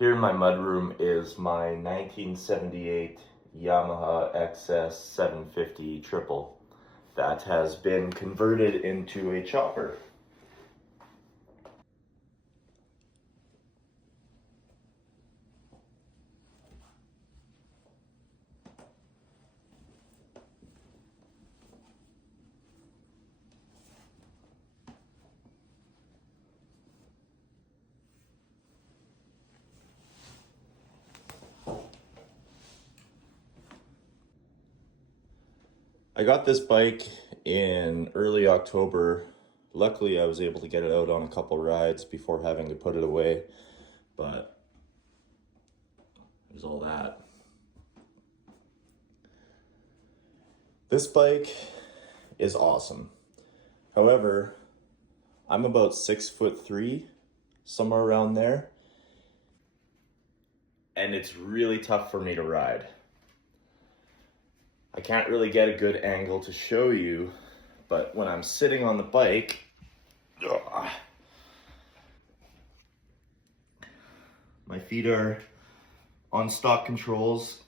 Here in my mudroom is my 1978 Yamaha XS750 triple that has been converted into a chopper. I got this bike in early October. Luckily, I was able to get it out on a couple rides before having to put it away, but there's all that. This bike is awesome. However, I'm about 6'3", somewhere around there, and it's really tough for me to ride. I can't really get a good angle to show you, but when I'm sitting on the bike, my feet are on stock controls.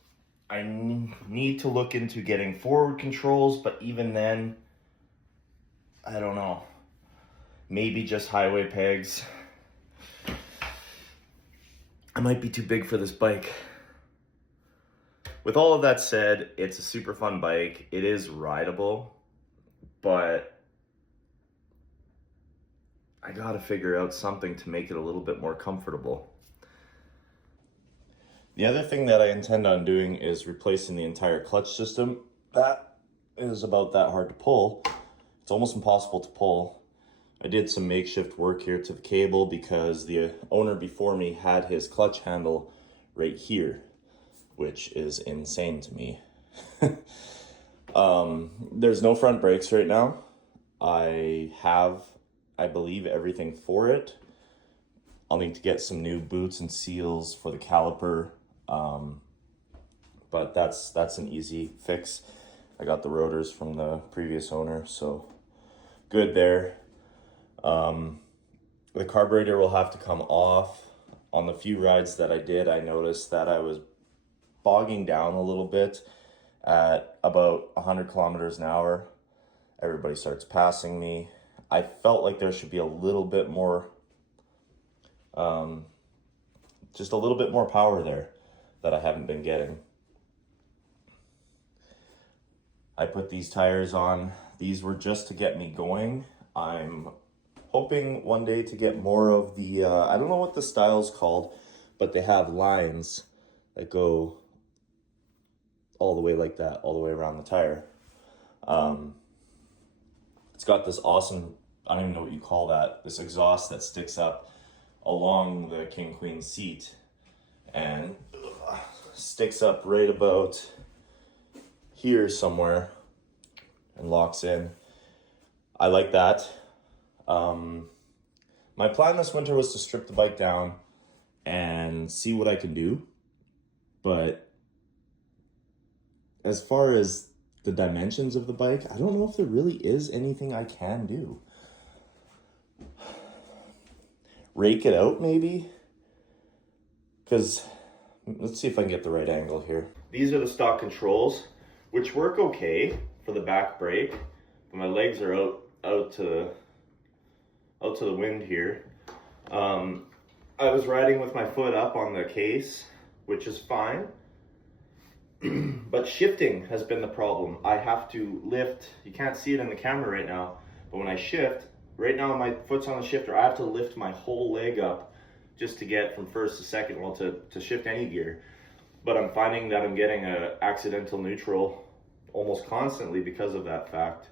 I need to look into getting forward controls, but even then, I don't know. Maybe just highway pegs. I might be too big for this bike. With all of that said, it's a super fun bike. It is rideable, but I gotta figure out something to make it a little bit more comfortable. The other thing that I intend on doing is replacing the entire clutch system. That is about that hard to pull. It's almost impossible to pull. I did some makeshift work here to the cable because the owner before me had his clutch handle right here, which is insane to me. There's no front brakes right now. I believe, everything for it. I'll need to get some new boots and seals for the caliper, but that's an easy fix. I got the rotors from the previous owner, so good there. The carburetor will have to come off. On the few rides that I did, I noticed that I was bogging down a little bit at about 100 kilometers an hour. Everybody starts passing me. I felt like there should be a little bit more, just a little bit more power there that I haven't been getting. I put these tires on. These were just to get me going. I'm hoping one day to get more of the, I don't know what the style's called, but they have lines that go all the way like that, all the way around the tire. It's got this awesome, I don't even know what you call that, this exhaust that sticks up along the king queen seat and sticks up right about here somewhere and locks in. I like that. My plan this winter was to strip the bike down and see what I can do, but as far as the dimensions of the bike, I don't know if there really is anything I can do. Rake it out maybe? Because let's see if I can get the right angle here. These are the stock controls, which work okay for the back brake, but my legs are out to the wind here. I was riding with my foot up on the case, which is fine. But shifting has been the problem. I have to lift, you can't see it in the camera right now, but when I shift, right now my foot's on the shifter, I have to lift my whole leg up just to get from first to second, well, to shift any gear. But I'm finding that I'm getting a accidental neutral almost constantly because of that fact.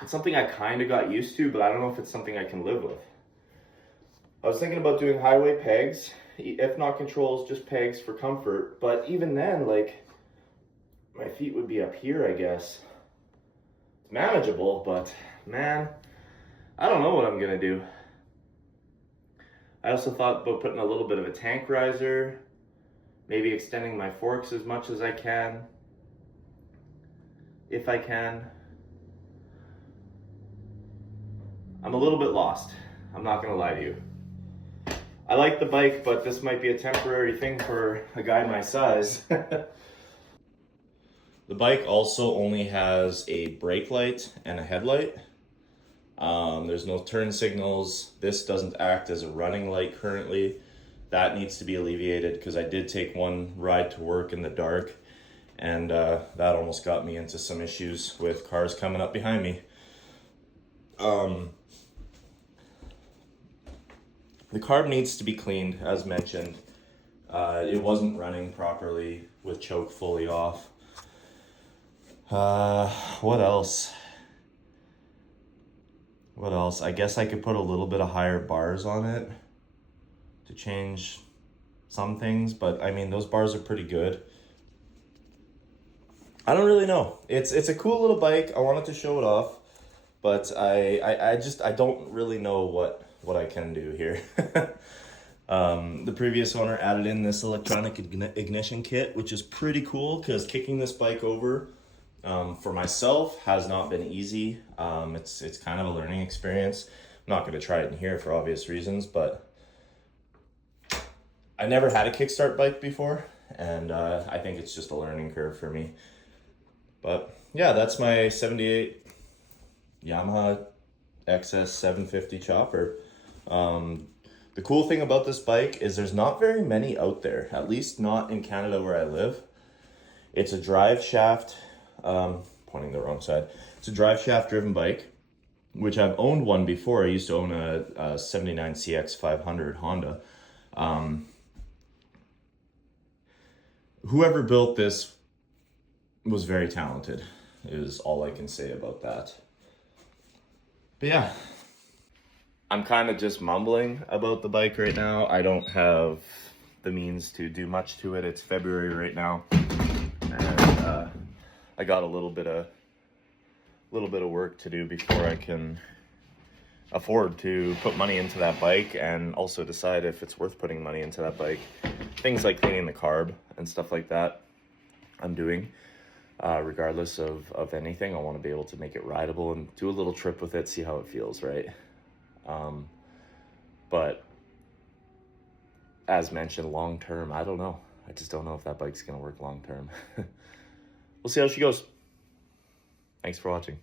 It's something I kind of got used to, but I don't know if it's something I can live with. I was thinking about doing highway pegs, if not controls, just pegs for comfort. But even then, like, my feet would be up here, I guess. It's manageable, but man, I don't know what I'm gonna do. I also thought about putting a little bit of a tank riser, maybe extending my forks as much as I can, if I can. I'm a little bit lost, I'm not gonna lie to you. I like the bike, but this might be a temporary thing for a guy my size. The bike also only has a brake light and a headlight. There's no turn signals. This doesn't act as a running light currently. That needs to be alleviated because I did take one ride to work in the dark, and that almost got me into some issues with cars coming up behind me. The carb needs to be cleaned, as mentioned. It wasn't running properly with choke fully off. What else? What else? I guess I could put a little bit of higher bars on it to change some things, but I mean, those bars are pretty good. I don't really know. It's a cool little bike. I wanted to show it off, but I don't really know what I can do here. The previous owner added in this electronic ignition kit, which is pretty cool because kicking this bike over for myself has not been easy. It's kind of a learning experience. I'm not going to try it in here for obvious reasons, but I never had a kickstart bike before, and I think it's just a learning curve for me. But yeah, that's my 78 Yamaha XS750 chopper. The cool thing about this bike is there's not very many out there, at least not in Canada where I live. It's a drive shaft, pointing the wrong side. It's a drive shaft driven bike, which I've owned one before. I used to own a 79 CX500 Honda. Whoever built this was very talented, is all I can say about that. But yeah, I'm kind of just mumbling about the bike right now. I don't have the means to do much to it. It's February right now, and I got a little bit of work to do before I can afford to put money into that bike and also decide if it's worth putting money into that bike. Things like cleaning the carb and stuff like that I'm doing. Regardless of anything, I want to be able to make it rideable and do a little trip with it, see how it feels, right? But as mentioned, long term, I don't know. I just don't know if that bike's going to work long term. We'll see how she goes. Thanks for watching.